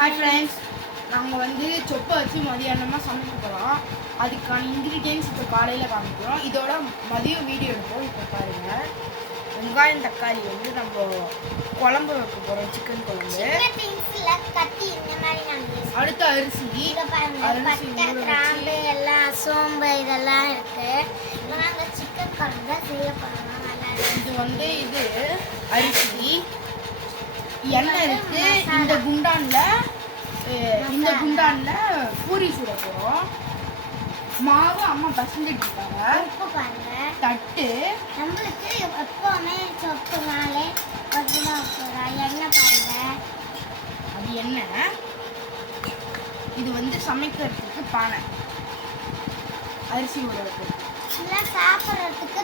Hi friends, நாங்கள் வந்து சொப்பை வச்சு மதியானமாக சமைக்க போகிறோம். அதுக்கான இன்க்ரீடியன்ஸ் இப்போ காலையில் காமிக்கிறோம். இதோட மதியம் வீடியோ எடுப்போம். இப்போ பாருங்கள், வெங்காயம் தக்காளி வந்து நம்ம குழம்பு வைக்க போகிறோம், சிக்கன் குழம்பு. அடுத்து அரிசி கிராம்பு எல்லாம் சோம்பு இதெல்லாம் இருக்கு. சிக்கன் குழம்பு தான் செய்ய போகிறோம். இது வந்து இது அரிசி, எண்ணெய் இருக்கு. இந்த குண்டான்ல பூரி சுட போறோம். மாவு அம்மா பசஞ்சிட்டு இருக்காங்க. உப்பு பாருங்க, தட்டு நம்மளுக்கு எப்பவுமே சொப்பு நாளே கொஞ்சமா போறோம். எண்ணெய் பாருங்க, அது எண்ணெய். இது வந்து சமைக்கிறதுக்கு பானை, அரிசி ஊற வைக்கிறது. இல்லை சாப்பிட்றதுக்கு